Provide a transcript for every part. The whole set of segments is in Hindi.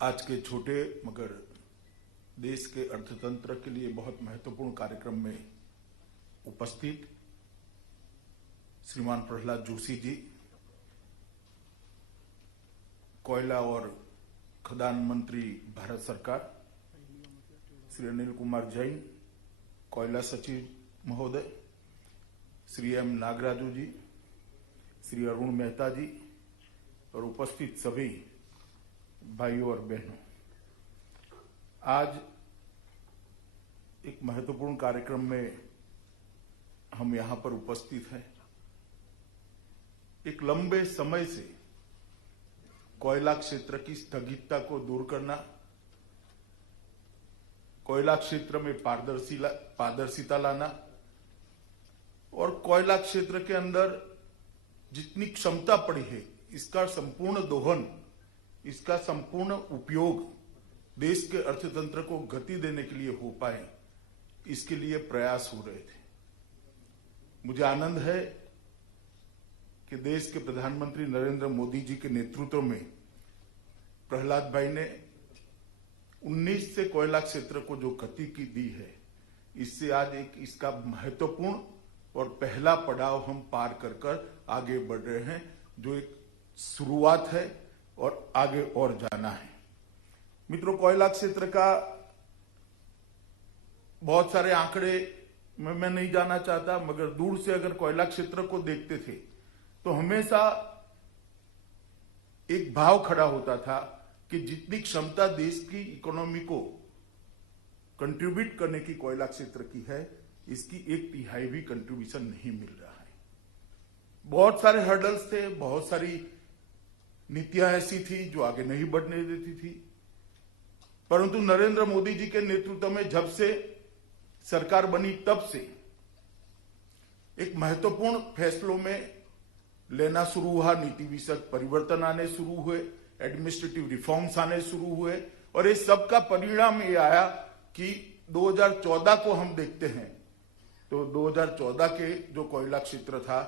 आज के छोटे मगर देश के अर्थतंत्र के लिए बहुत महत्वपूर्ण कार्यक्रम में उपस्थित श्रीमान प्रहलाद जोशी जी, कोयला और खदान मंत्री भारत सरकार, श्री अनिल कुमार जैन, कोयला सचिव महोदय, श्री एम नागराजू जी, श्री अरुण मेहता जी और उपस्थित सभी भाइयों और बहनों, आज एक महत्वपूर्ण कार्यक्रम में हम यहां पर उपस्थित हैं। एक लंबे समय से कोयला क्षेत्र की स्थगितता को दूर करना, कोयला क्षेत्र में पारदर्शिता लाना और कोयला क्षेत्र के अंदर जितनी क्षमता पड़ी है इसका संपूर्ण दोहन, इसका संपूर्ण उपयोग देश के अर्थतंत्र को गति देने के लिए हो पाए, इसके लिए प्रयास हो रहे थे। मुझे आनंद है कि देश के प्रधानमंत्री नरेंद्र मोदी जी के नेतृत्व में प्रहलाद भाई ने 19 से कोयला क्षेत्र को जो गति की दी है, इससे आज एक इसका महत्वपूर्ण और पहला पड़ाव हम पार कर आगे बढ़ रहे हैं, जो एक शुरुआत है और आगे और जाना है। मित्रों, कोयला क्षेत्र का बहुत सारे आंकड़े मैं नहीं जाना चाहता, मगर दूर से अगर कोयला क्षेत्र को देखते थे तो हमेशा एक भाव खड़ा होता था कि जितनी क्षमता देश की इकोनॉमी को कंट्रीब्यूट करने की कोयला क्षेत्र की है, इसकी 1/3 भी कंट्रीब्यूशन नहीं मिल रहा है। बहुत सारे हर्डल्स थे, बहुत सारी नीतियां ऐसी थी जो आगे नहीं बढ़ने देती थी, परंतु नरेंद्र मोदी जी के नेतृत्व में जब से सरकार बनी तब से एक महत्वपूर्ण फैसलों में लेना शुरू हुआ, नीति विषयक परिवर्तन आने शुरू हुए, एडमिनिस्ट्रेटिव रिफॉर्म्स आने शुरू हुए और इस सब का परिणाम ये आया कि 2014 को हम देखते हैं तो 2014 के जो कोयला क्षेत्र था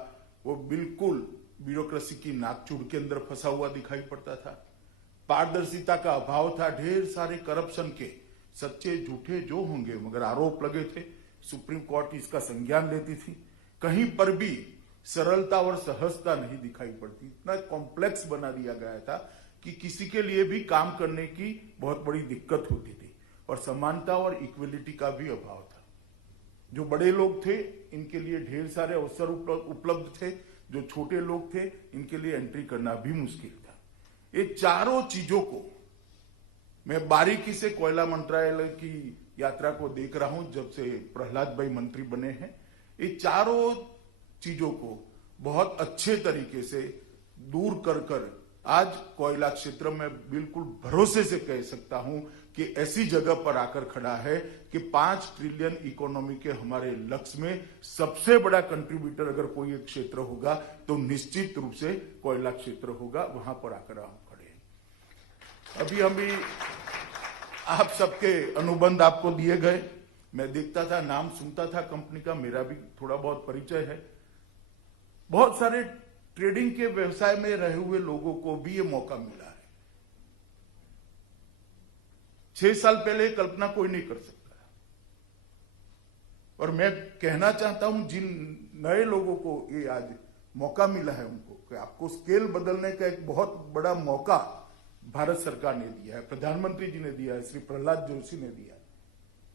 वो बिल्कुल ब्यूरोक्रेसी की नाकचूड़ के अंदर फंसा हुआ दिखाई पड़ता था। पारदर्शिता का अभाव था, ढेर सारे करप्शन के सच्चे झूठे जो होंगे मगर आरोप लगे थे। सुप्रीम कोर्ट इसका संज्ञान लेती थी, कहीं पर भी सरलता और सहजता नहीं दिखाई पड़ती। इतना कॉम्प्लेक्स बना दिया गया था कि किसी के लिए भी काम करने की बहुत बड़ी दिक्कत होती थी और समानता और इक्वलिटी का भी अभाव था। जो बड़े लोग थे इनके लिए ढेर सारे अवसर उपलब्ध थे, जो छोटे लोग थे इनके लिए एंट्री करना भी मुश्किल था। ये चारों चीजों को मैं बारीकी से कोयला मंत्रालय की यात्रा को देख रहा हूं जब से प्रहलाद भाई मंत्री बने हैं। ये चारों चीजों को बहुत अच्छे तरीके से दूर कर आज कोयला क्षेत्र में बिल्कुल भरोसे से कह सकता हूं कि ऐसी जगह पर आकर खड़ा है कि 5 ट्रिलियन इकोनॉमी के हमारे लक्ष्य में सबसे बड़ा कंट्रीब्यूटर अगर कोई एक क्षेत्र होगा तो निश्चित रूप से कोयला क्षेत्र होगा। वहां पर आकर हम खड़े हैं। अभी आप सबके अनुबंध आपको दिए गए, मैं देखता था, नाम सुनता था कंपनी का, मेरा भी थोड़ा बहुत परिचय है। बहुत सारे ट्रेडिंग के व्यवसाय में रहे हुए लोगों को भी ये मौका मिला है। 6 साल पहले कल्पना कोई नहीं कर सकता। और मैं कहना चाहता हूं जिन नए लोगों को ये आज मौका मिला है उनको कि आपको स्केल बदलने का एक बहुत बड़ा मौका भारत सरकार ने दिया है, प्रधानमंत्री जी ने दिया है, श्री प्रहलाद जोशी ने दिया है।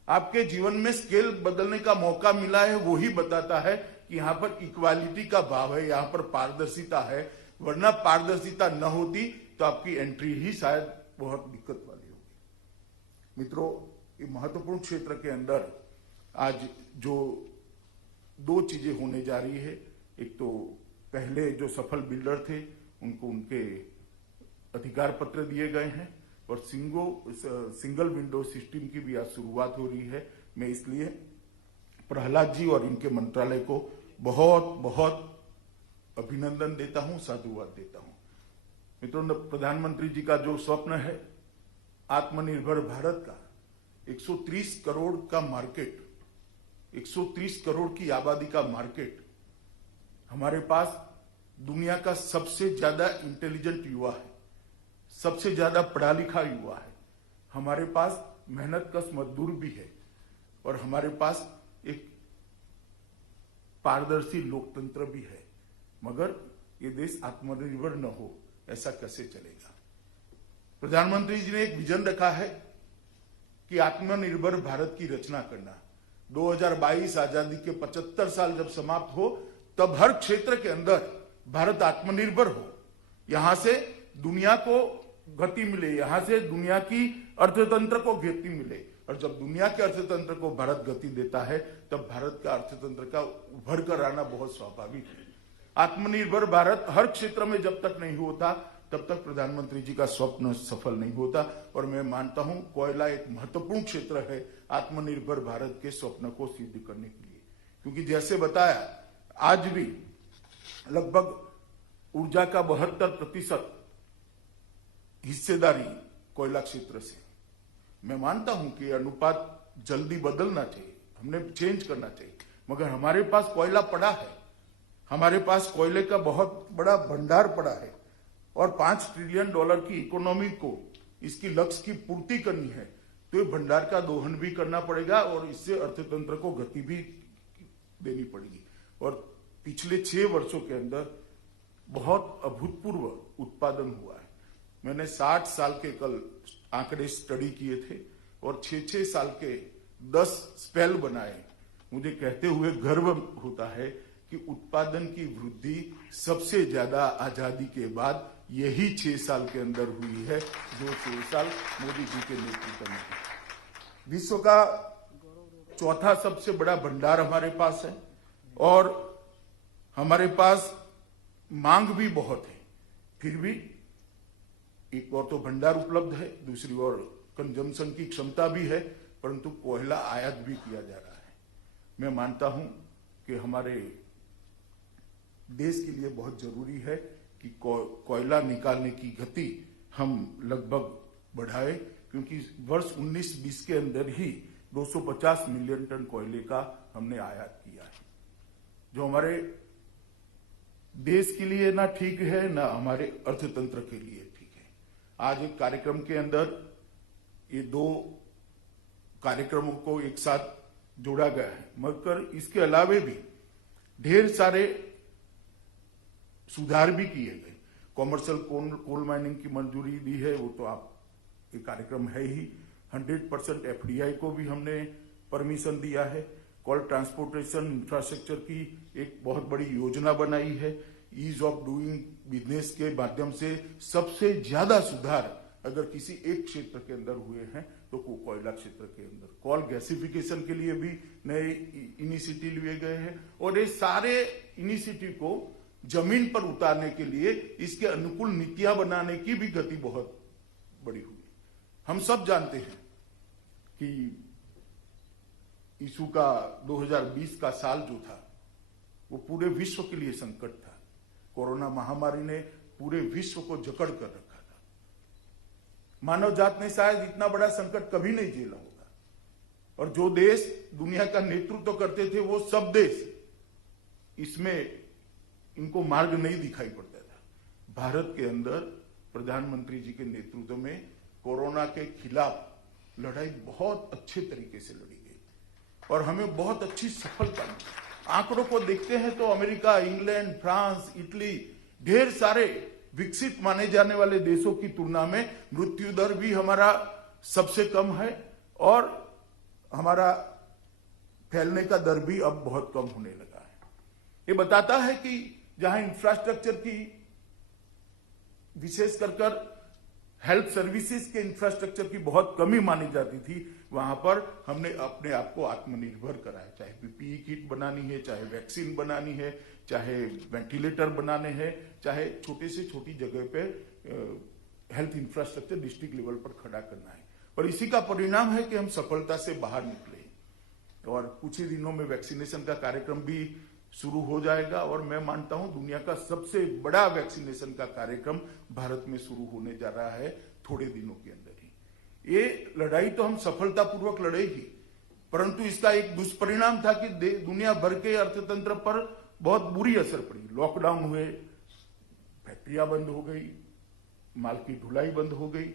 आपके जीवन में स्केल बदलने का मौका मिला है, वो ही बताता है कि यहां पर इक्वालिटी का भाव है, यहां पर पारदर्शिता है। वरना पारदर्शिता न होती तो आपकी एंट्री ही शायद बहुत दिक्कत वाली होगी। मित्रों, ये महत्वपूर्ण क्षेत्र के अंदर आज जो 2 चीजें होने जा रही है, एक तो पहले जो सफल बिल्डर थे उनको उनके अधिकार पत्र दिए गए हैं और सिंगल विंडो सिस्टम की भी आज शुरुआत हो रही है। मैं इसलिए प्रहलाद जी और इनके मंत्रालय को बहुत बहुत अभिनंदन देता हूं, साधुवाद देता हूं। मित्रों, प्रधानमंत्री जी का जो स्वप्न है आत्मनिर्भर भारत का, 130 करोड़ का मार्केट, 130 करोड़ की आबादी का मार्केट, हमारे पास दुनिया का सबसे ज्यादा इंटेलिजेंट युवा है, सबसे ज्यादा पढ़ा लिखा युवा है, हमारे पास मेहनत कश मजदूर भी है और हमारे पास एक पारदर्शी लोकतंत्र भी है, मगर ये देश आत्मनिर्भर न हो ऐसा कैसे चलेगा। प्रधानमंत्री जी ने एक विजन रखा है कि आत्मनिर्भर भारत की रचना करना। 2022 आजादी के 75 साल जब समाप्त हो तब हर क्षेत्र के अंदर भारत आत्मनिर्भर हो, यहां से दुनिया को गति मिले, यहां से दुनिया की अर्थतंत्र को गति मिले, और जब दुनिया के अर्थतंत्र को भारत गति देता है तब भारत का अर्थतंत्र का उभर कर आना बहुत स्वाभाविक है। आत्मनिर्भर भारत हर क्षेत्र में जब तक नहीं होता तब तक प्रधानमंत्री जी का स्वप्न सफल नहीं होता, और मैं मानता हूं कोयला एक महत्वपूर्ण क्षेत्र है आत्मनिर्भर भारत के स्वप्न को सिद्ध करने के लिए, क्योंकि जैसे बताया आज भी लगभग ऊर्जा का 72% हिस्सेदारी कोयला क्षेत्र से। मैं मानता हूं कि अनुपात जल्दी बदलना चाहिए, हमने चेंज करना चाहिए, मगर हमारे पास कोयला पड़ा है, हमारे पास कोयले का बहुत बड़ा भंडार पड़ा है, और $5 ट्रिलियन की इकोनॉमी को इसकी लक्ष्य की पूर्ति करनी है तो ये भंडार का दोहन भी करना पड़ेगा और इससे अर्थतंत्र को गति भी देनी पड़ेगी। और पिछले 6 वर्षों के अंदर बहुत अभूतपूर्व उत्पादन हुआ है। मैंने 60 साल के कल आंकड़े स्टडी किए थे और 6-6 साल के 10 स्पेल बनाए। मुझे कहते हुए गर्व होता है कि उत्पादन की वृद्धि सबसे ज्यादा आजादी के बाद यही 6 साल के अंदर हुई है, जो 6 साल मोदी जी के नेतृत्व में। विश्व का चौथा सबसे बड़ा भंडार हमारे पास है और हमारे पास मांग भी बहुत है, फिर भी एक और तो भंडार उपलब्ध है, दूसरी ओर कंजम्पशन की क्षमता भी है, परंतु कोयला आयात भी किया जा रहा है। मैं मानता हूं कि हमारे देश के लिए बहुत जरूरी है कि कोयला निकालने की गति हम लगभग बढ़ाए, क्योंकि वर्ष 19-20 के अंदर ही 250 मिलियन टन कोयले का हमने आयात किया है, जो हमारे देश के लिए ना ठीक है ना हमारे अर्थतंत्र के लिए ठीक है। आज एक कार्यक्रम के अंदर ये 2 कार्यक्रमों को एक साथ जोड़ा गया है, मगर इसके अलावे भी ढेर सारे सुधार भी किए गए। कॉमर्शियल कोल माइनिंग की मंजूरी दी है, वो तो आप एक कार्यक्रम है ही। 100% FDI को भी हमने परमिशन दिया है। कोल ट्रांसपोर्टेशन इंफ्रास्ट्रक्चर की एक बहुत बड़ी योजना बनाई है। ईज ऑफ डूइंग बिजनेस के माध्यम से सबसे ज्यादा सुधार अगर किसी एक क्षेत्र के अंदर हुए हैं तो कोयला क्षेत्र के अंदर। कोल गैसिफिकेशन के लिए भी नए इनिशिएटिव लिए गए हैं और ये सारे इनिशिएटिव को जमीन पर उतारने के लिए इसके अनुकूल नीतियां बनाने की भी गति बहुत बड़ी हुई। हम सब जानते हैं कि यीशु का 2020 का साल जो था वो पूरे विश्व के लिए संकट था। कोरोना महामारी ने पूरे विश्व को जकड़ कर रखा था। मानव जात ने शायद इतना बड़ा संकट कभी नहीं झेला होगा, और जो देश दुनिया का नेतृत्व करते थे वो सब देश इसमें इनको मार्ग नहीं दिखाई पड़ता था। भारत के अंदर प्रधानमंत्री जी के नेतृत्व में कोरोना के खिलाफ लड़ाई बहुत अच्छे तरीके से लड़ी गई और हमें बहुत अच्छी सफलता मिली। आंकड़ों को देखते हैं तो अमेरिका, इंग्लैंड, फ्रांस, इटली, ढेर सारे विकसित माने जाने वाले देशों की तुलना में मृत्यु दर भी हमारा सबसे कम है और हमारा फैलने का दर भी अब बहुत कम होने लगा है। ये बताता है कि जहां इंफ्रास्ट्रक्चर की विशेष कर हेल्थ सर्विसेज के इंफ्रास्ट्रक्चर की बहुत कमी मानी जाती थी, वहां पर हमने अपने आप को आत्मनिर्भर कराया। चाहे पीपीई किट बनानी है, चाहे वैक्सीन बनानी है, चाहे वेंटिलेटर बनाने हैं, चाहे छोटे से छोटी जगह पे हेल्थ इंफ्रास्ट्रक्चर डिस्ट्रिक्ट लेवल पर खड़ा करना है। और इसी का परिणाम है कि हम सफलता से बाहर निकले और कुछ ही दिनों में वैक्सीनेशन का कार्यक्रम भी शुरू हो जाएगा और मैं मानता हूं दुनिया का सबसे बड़ा वैक्सीनेशन का कार्यक्रम भारत में शुरू होने जा रहा है थोड़े दिनों के अंदर ही। ये लड़ाई तो हम सफलतापूर्वक लड़े ही, परंतु इसका एक दुष्परिणाम था कि दुनिया भर के अर्थतंत्र पर बहुत बुरी असर पड़ी। लॉकडाउन हुए, फैक्ट्रियां बंद हो गई, माल की ढुलाई बंद हो गई।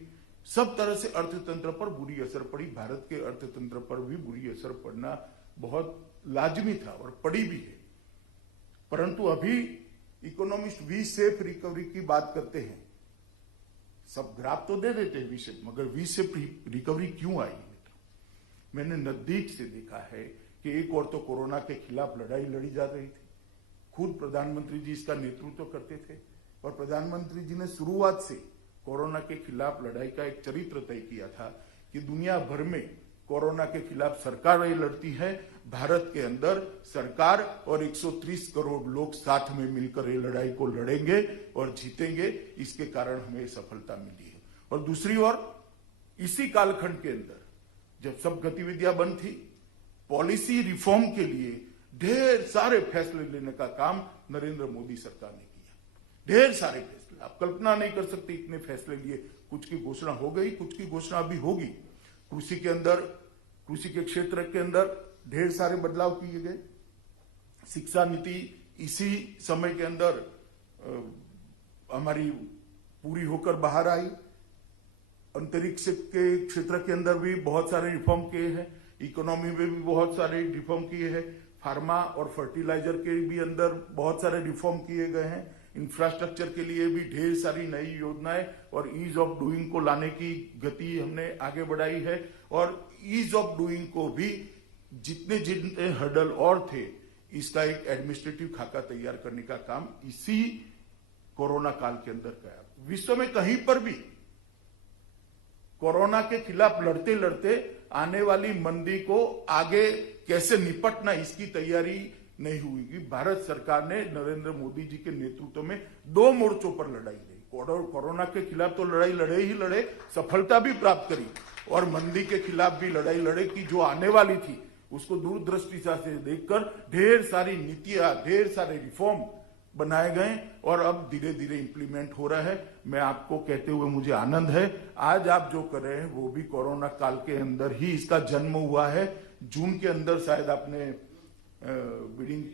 सब तरह से अर्थतंत्र पर बुरी असर पड़ी। भारत के अर्थतंत्र पर भी बुरी असर पड़ना बहुत लाजमी था और पड़ी भी है। परंतु अभी इकोनॉमिस्ट वी शेप रिकवरी की बात करते हैं। सब ग्राफ तो दे देते हैं वी शेप, मगर वी शेप रिकवरी क्यों आई? मैंने नजदीक से देखा है कि एक और तो कोरोना के खिलाफ लड़ाई लड़ी जा रही थी। खुद प्रधानमंत्री जी इसका नेतृत्व करते थे और प्रधानमंत्री जी ने शुरुआत से कोरोना के खिलाफ लड़ाई का एक चरित्र तय किया था कि दुनिया भर में कोरोना के खिलाफ सरकारें लड़ती है, भारत के अंदर सरकार और 130 करोड़ लोग साथ में मिलकर ये लड़ाई को लड़ेंगे और जीतेंगे। इसके कारण हमें सफलता मिली है। और दूसरी ओर इसी कालखंड के अंदर जब सब गतिविधियां बंद थी, पॉलिसी रिफॉर्म के लिए ढेर सारे फैसले लेने का काम नरेंद्र मोदी सरकार ने किया। ढेर सारे फैसले, आप कल्पना नहीं कर सकते इतने फैसले लिए। कुछ की घोषणा हो गई, कुछ की घोषणा अभी होगी। कृषि के अंदर, कृषि के क्षेत्र के अंदर ढेर सारे बदलाव किए गए। शिक्षा नीति इसी समय के अंदर हमारी पूरी होकर बाहर आई। अंतरिक्ष के क्षेत्र के अंदर भी बहुत सारे रिफॉर्म किए हैं। इकोनॉमी में भी बहुत सारे रिफॉर्म किए हैं। फार्मा और फर्टिलाइजर के भी अंदर बहुत सारे रिफॉर्म किए गए हैं। इंफ्रास्ट्रक्चर के लिए भी ढेर सारी नई योजनाएं और ईज ऑफ डूइंग को लाने की गति हमने आगे बढ़ाई है। और ईज ऑफ डूइंग को भी जितने जितने हर्डल और थे, इसका एक एडमिनिस्ट्रेटिव खाका तैयार करने का काम इसी कोरोना काल के अंदर किया। विश्व में कहीं पर भी कोरोना के खिलाफ लड़ते लड़ते आने वाली मंदी को आगे कैसे निपटना, इसकी तैयारी नहीं हुई कि भारत सरकार ने नरेंद्र मोदी जी के नेतृत्व में 2 मोर्चों पर लड़ाई लड़ी। कोरोना के खिलाफ तो लड़ाई लड़े ही लड़े, सफलता भी प्राप्त करी, और मंदी के खिलाफ भी लड़ाई लड़े कि जो आने वाली थी उसको दूरदृष्टि से देखकर ढेर सारी नीतियां, ढेर सारे रिफॉर्म बनाए गए और अब धीरे धीरे इंप्लीमेंट हो रहा है। मैं आपको कहते हुए मुझे आनंद है, आज आप जो कर रहे हैं वो भी कोरोना काल के अंदर ही इसका जन्म हुआ है। जून के अंदर शायद आपने बिडिंग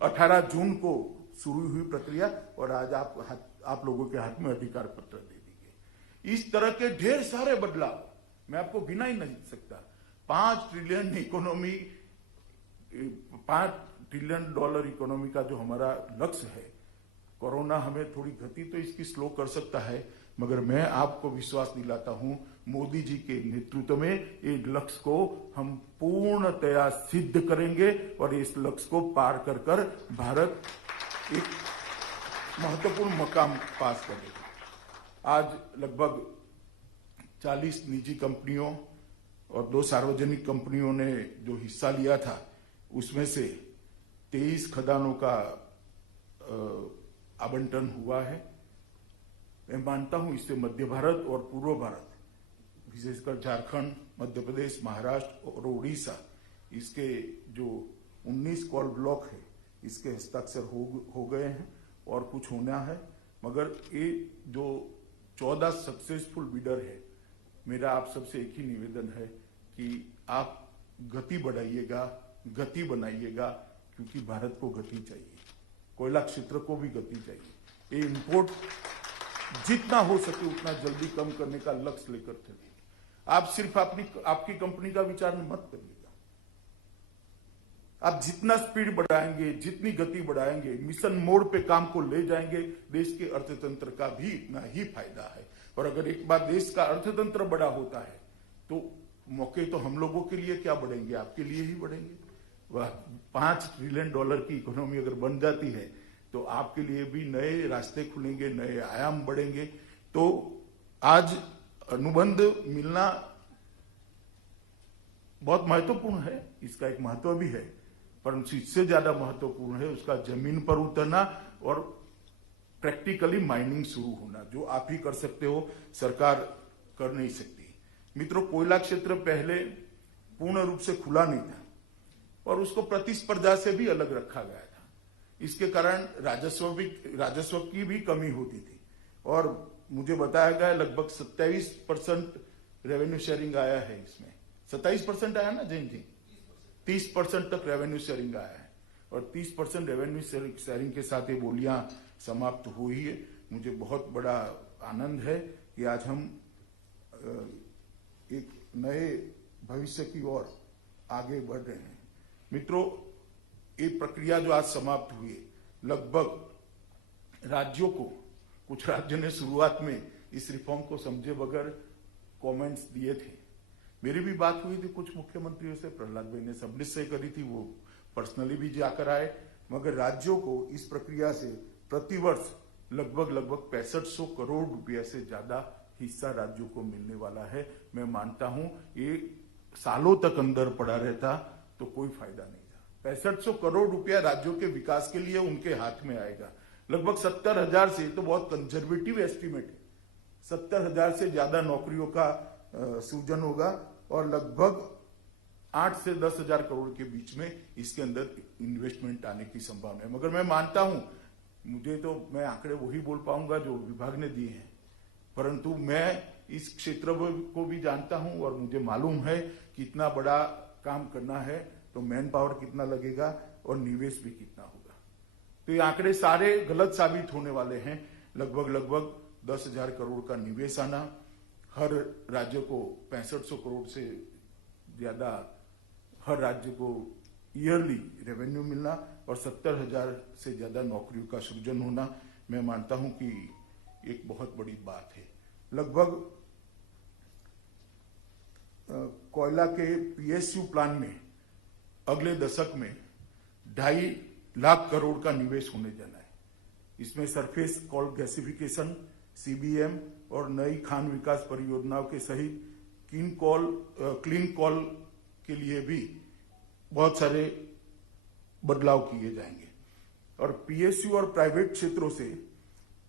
18 जून को शुरू हुई प्रक्रिया और आज आप लोगों के हाथ में अधिकार पत्र दे दी गई। इस तरह के ढेर सारे बदलाव मैं आपको गिना ही नहीं सकता। 5 ट्रिलियन इकोनॉमी, $5 ट्रिलियन इकोनॉमी का जो हमारा लक्ष्य है, कोरोना हमें थोड़ी गति तो इसकी स्लो कर सकता है, मगर मैं आपको विश्वास दिलाता हूं मोदी जी के नेतृत्व में इस लक्ष्य को हम पूर्णतया सिद्ध करेंगे और इस लक्ष्य को पार कर कर भारत एक महत्वपूर्ण मकाम पास करेगा। आज लगभग 40 निजी कंपनियों और 2 सार्वजनिक कंपनियों ने जो हिस्सा लिया था, उसमें से 23 खदानों का आवंटन हुआ है। मैं मानता हूं इससे मध्य भारत और पूर्व भारत, विशेषकर झारखंड, मध्य प्रदेश, महाराष्ट्र और उड़ीसा, इसके जो 19 कॉल ब्लॉक है, इसके हस्ताक्षर हो गए हैं और कुछ होना है। मगर ये जो 14 सक्सेसफुल बिडर है, मेरा आप सबसे एक ही निवेदन है कि आप गति बढ़ाइएगा, गति बनाइएगा, क्योंकि भारत को गति चाहिए, कोयला क्षेत्र को भी गति चाहिए। ये इंपोर्ट जितना हो सके उतना जल्दी कम करने का लक्ष्य लेकर चलिए। आप सिर्फ आपकी कंपनी का विचार मत करिएगा। आप जितना स्पीड बढ़ाएंगे, जितनी गति बढ़ाएंगे, मिशन मोड पे काम को ले जाएंगे, देश के अर्थतंत्र का भी इतना ही फायदा है। और अगर एक बार देश का अर्थतंत्र बड़ा होता है तो मौके तो हम लोगों के लिए क्या बढ़ेंगे, आपके लिए ही बढ़ेंगे। वह $5 ट्रिलियन की इकोनॉमी अगर बन जाती है तो आपके लिए भी नए रास्ते खुलेंगे, नए आयाम बढ़ेंगे। तो आज अनुबंध मिलना बहुत महत्वपूर्ण है, इसका एक महत्व भी है, परंतु इससे ज्यादा महत्वपूर्ण है उसका जमीन पर उतरना और प्रैक्टिकली माइनिंग शुरू होना, जो आप ही कर सकते हो, सरकार कर नहीं सकती। मित्रों, कोयला क्षेत्र पहले पूर्ण रूप से खुला नहीं था और उसको प्रतिस्पर्धा से भी अलग रखा गया था। इसके कारण राजस्व की भी कमी होती थी और मुझे बताया गया लगभग 27% रेवेन्यू शेयरिंग आया है। इसमें 27% आया ना जैन जी, 30% तक रेवेन्यू शेयरिंग आया है और 30% रेवेन्यू शेयरिंग के साथ ये बोलियां समाप्त हुई है। मुझे बहुत बड़ा आनंद है कि आज हम एक नए भविष्य की ओर आगे बढ़ रहे हैं। मित्रों, ये प्रक्रिया जो आज समाप्त हुई है, लगभग राज्यों को, कुछ राज्य ने शुरुआत में इस रिफॉर्म को समझे बगैर कमेंट्स दिए थे। मेरी भी बात हुई थी कुछ मुख्यमंत्रियों से, प्रहलाद भाई ने सबमिट से करी थी, वो पर्सनली भी जाकर आए, मगर राज्यों को इस प्रक्रिया से प्रतिवर्ष लगभग 6500 करोड़ रुपया से ज्यादा हिस्सा राज्यों को मिलने वाला है। मैं मानता हूं ये सालों तक अंदर पड़ा रहता तो कोई फायदा नहीं था। 6500 करोड़ रुपया राज्यों के विकास के लिए उनके हाथ में आएगा। लगभग 70,000 से, तो बहुत कंजर्वेटिव एस्टिमेट है, 70,000 से ज्यादा नौकरियों का सृजन होगा और लगभग 8 से 10,000 करोड़ के बीच में इसके अंदर इन्वेस्टमेंट आने की संभावना है। मगर मैं मानता हूं, मैं आंकड़े वही बोल पाऊंगा जो विभाग ने दिए हैं, परंतु मैं इस क्षेत्र को भी जानता हूं और मुझे मालूम है कि इतना बड़ा काम करना है तो मैन पावर कितना लगेगा और निवेश भी कितना होगा। तो ये आंकड़े सारे गलत साबित होने वाले हैं। लगभग 10,000 करोड़ का निवेश आना, हर राज्य को 6500 करोड़ से ज्यादा हर राज्य को ईयरली रेवेन्यू मिलना और 70,000 से ज्यादा नौकरियों का सृजन होना, मैं मानता हूं कि एक बहुत बड़ी बात है। लगभग कोयला के पीएसयू प्लांट में अगले दशक में 2.5 लाख करोड़ का निवेश होने जाना है। इसमें सरफेस कोल गैसिफिकेशन, सीबीएम और नई खान विकास परियोजनाओं के सहित क्लीन कोल के लिए भी बहुत सारे बदलाव किए जाएंगे और पीएसयू और प्राइवेट क्षेत्रों से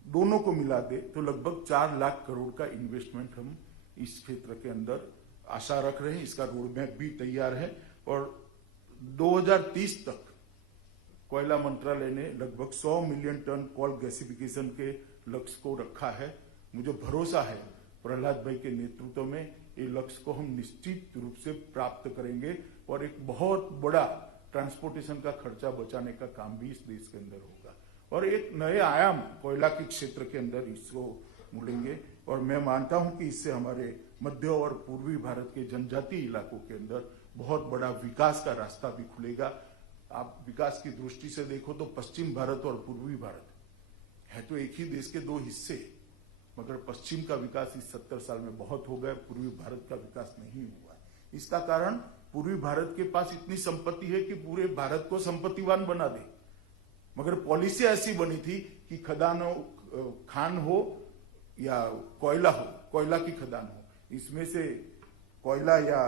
दोनों को मिला दे तो लगभग 4 लाख करोड़ का इन्वेस्टमेंट हम इस क्षेत्र के अंदर आशा रख रहे हैं। इसका रोड मैप भी तैयार है और 2030 तक कोयला मंत्रालय ने लगभग 100 मिलियन टन कोल गैसिफिकेशन के लक्ष्य को रखा है। मुझे भरोसा है प्रहलाद भाई के नेतृत्व में ये लक्ष्य को हम निश्चित रूप से प्राप्त करेंगे और एक बहुत बड़ा ट्रांसपोर्टेशन का खर्चा बचाने का काम भी इस देश के अंदर होगा और एक नए आयाम कोयला के क्षेत्र के अंदर इसको मुड़ेंगे और मैं मानता हूं कि इससे हमारे मध्य और पूर्वी भारत के जनजातीय इलाकों के अंदर बहुत बड़ा विकास का रास्ता भी खुलेगा। आप विकास की दृष्टि से देखो तो पश्चिम भारत और पूर्वी भारत है तो एक ही देश के दो हिस्से, मगर पश्चिम का विकास इस 70 साल में बहुत हो गया, पूर्वी भारत का विकास नहीं हुआ। इसका कारण पूर्वी भारत के पास इतनी संपत्ति है कि पूरे भारत को संपत्तिवान बना दे, मगर पॉलिसी ऐसी बनी थी कि खान हो या कोयला हो, कोयला की खदान हो, इसमें से कोयला या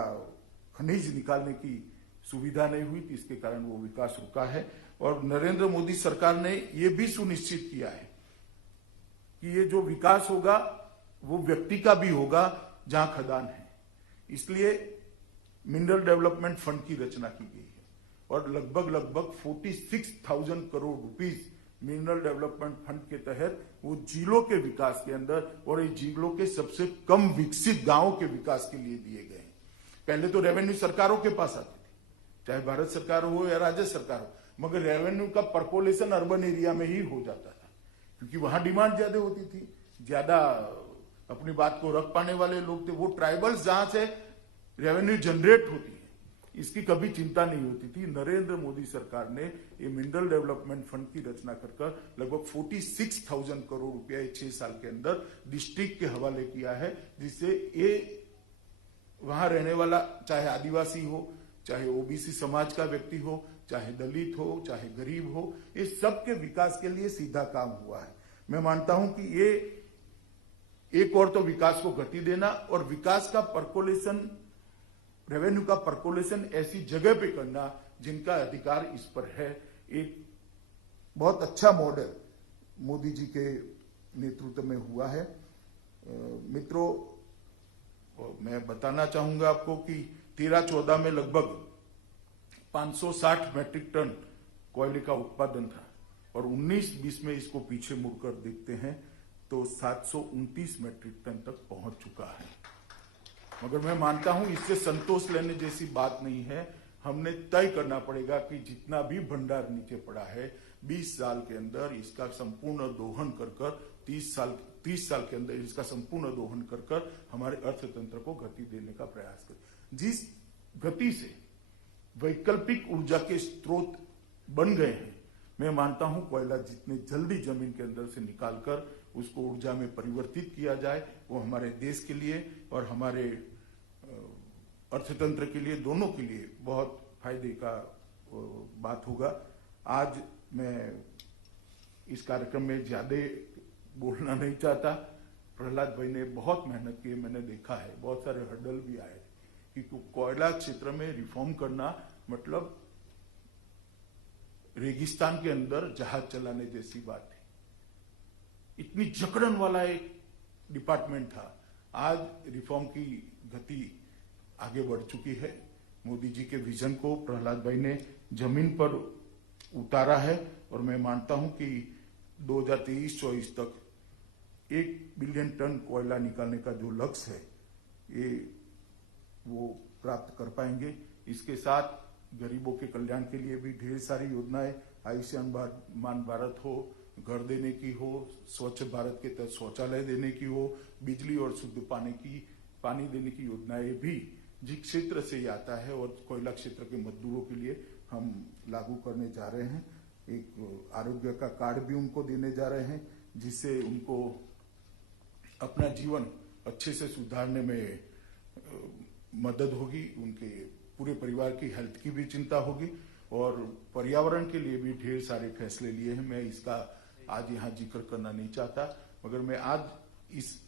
खनिज निकालने की सुविधा नहीं हुई थी, इसके कारण वो विकास रुका है। और नरेंद्र मोदी सरकार ने ये भी सुनिश्चित किया है कि ये जो विकास होगा वो व्यक्ति का भी होगा जहां खदान है, इसलिए मिनरल डेवलपमेंट फंड की रचना की गई है और लगभग 46,000 crore rupees mineral development fund के तहत वो जिलों के विकास के अंदर और ये जिलों के सबसे कम विकसित गांवों के विकास के लिए दिए गए हैं। पहले तो रेवेन्यू सरकारों के पास आती थी, चाहे भारत सरकार हो या राज्य सरकार हो, मगर रेवेन्यू का परकोलेशन अर्बन एरिया में ही हो जाता था क्योंकि वहां डिमांड ज्यादा होती थी, ज्यादा अपनी बात को रख पाने वाले लोग थे। वो ट्राइबल्स जहां से रेवेन्यू जनरेट होती है इसकी कभी चिंता नहीं होती थी। नरेंद्र मोदी सरकार ने ये मिनरल डेवलपमेंट फंड की रचना कर लगभग 46,000 करोड़ रुपया 6 साल के अंदर डिस्ट्रिक्ट के हवाले किया है, जिससे ये वहां रहने वाला चाहे आदिवासी हो, चाहे ओबीसी समाज का व्यक्ति हो, चाहे दलित हो, चाहे गरीब हो, ये सबके विकास के लिए सीधा काम हुआ है। मैं मानता हूं कि ये एक और तो विकास को गति देना और विकास का परकोलेशन, रेवेन्यू का परकोलेशन ऐसी जगह पे करना जिनका अधिकार इस पर है, एक बहुत अच्छा मॉडल मोदी जी के नेतृत्व में हुआ है। मित्रों, मैं बताना चाहूंगा आपको कि 13-14 में लगभग 560 मैट्रिक टन कोयले का उत्पादन था और 19-20 में इसको पीछे मुड़कर देखते हैं तो 729 मैट्रिक टन तक पहुंच चुका है। मगर मैं मानता हूं इससे संतोष लेने जैसी बात नहीं है। हमने तय करना पड़ेगा कि जितना भी भंडार नीचे पड़ा है 20 साल के अंदर इसका संपूर्ण दोहन कर 30 साल के अंदर इसका संपूर्ण दोहन कर हमारे अर्थतंत्र को गति देने का प्रयास करें। जिस गति से वैकल्पिक ऊर्जा के स्रोत बन गए हैं, मैं मानता हूं कोयला जितने जल्दी जमीन के अंदर से निकालकर उसको ऊर्जा में परिवर्तित किया जाए, वो हमारे देश के लिए और हमारे अर्थतंत्र के लिए, दोनों के लिए बहुत फायदे का बात होगा। आज मैं इस कार्यक्रम में ज्यादा बोलना नहीं चाहता। प्रहलाद भाई ने बहुत मेहनत की, मैंने देखा है, बहुत सारे हर्डल भी आए, क्योंकि कोयला क्षेत्र में रिफॉर्म करना मतलब रेगिस्तान के अंदर जहाज चलाने जैसी बात है। इतनी जकड़न वाला एक डिपार्टमेंट था। आज रिफॉर्म की गति आगे बढ़ चुकी है। मोदी जी के विजन को प्रहलाद भाई ने जमीन पर उतारा है और मैं मानता हूं कि 2023-24 तक 1 बिलियन टन कोयला निकालने का जो लक्ष्य है, ये वो प्राप्त कर पाएंगे। इसके साथ गरीबों के कल्याण के लिए भी ढेर सारी योजनाएं, आयुष्मान भारत हो, घर देने की हो, स्वच्छ भारत के तहत शौचालय देने की हो, बिजली और शुद्ध पानी देने की योजनाएं भी जिस क्षेत्र से ही आता है और कोयला क्षेत्र के मजदूरों के लिए हम लागू करने जा रहे हैं। एक आरोग्य का कार्ड भी उनको देने जा रहे हैं, जिससे उनको अपना जीवन अच्छे से सुधारने में मदद होगी। उनके पूरे परिवार की हेल्थ की भी चिंता होगी और पर्यावरण के लिए भी ढेर सारे फैसले लिए हैं। मैं इसका आज यहाँ जिक्र करना नहीं चाहता, मगर मैं आज इस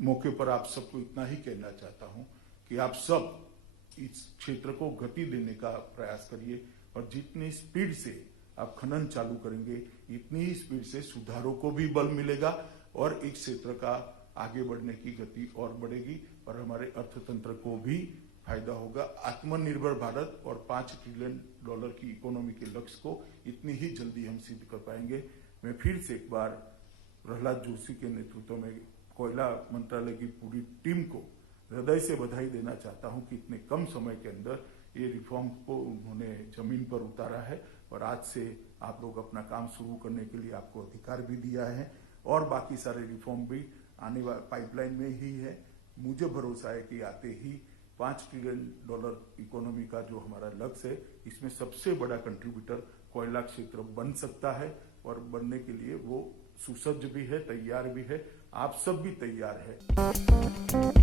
मौके पर आप सबको इतना ही कहना चाहता हूं कि आप सब इस क्षेत्र को गति देने का प्रयास करिए और जितनी स्पीड से आप खनन चालू करेंगे, इतनी ही स्पीड से सुधारों को भी बल मिलेगा और इस क्षेत्र का आगे बढ़ने की गति और बढ़ेगी और हमारे अर्थतंत्र को भी फायदा होगा। आत्मनिर्भर भारत और $5 ट्रिलियन की इकोनॉमी के लक्ष्य को इतनी ही जल्दी हम सिद्ध कर पाएंगे। मैं फिर से एक बार प्रहलाद जोशी के नेतृत्व में कोयला मंत्रालय की पूरी टीम को हृदय से बधाई देना चाहता हूं कि इतने कम समय के अंदर ये रिफॉर्म को उन्होंने जमीन पर उतारा है और आज से आप लोग अपना काम शुरू करने के लिए आपको अधिकार भी दिया है और बाकी सारे रिफॉर्म भी आने वाले पाइपलाइन में ही है। मुझे भरोसा है कि आते ही $5 ट्रिलियन इकोनॉमी का जो हमारा लक्ष्य है, इसमें सबसे बड़ा कंट्रीब्यूटर कोयला क्षेत्र बन सकता है और बनने के लिए वो सुसज्ज भी है, तैयार भी है। आप सब भी तैयार है।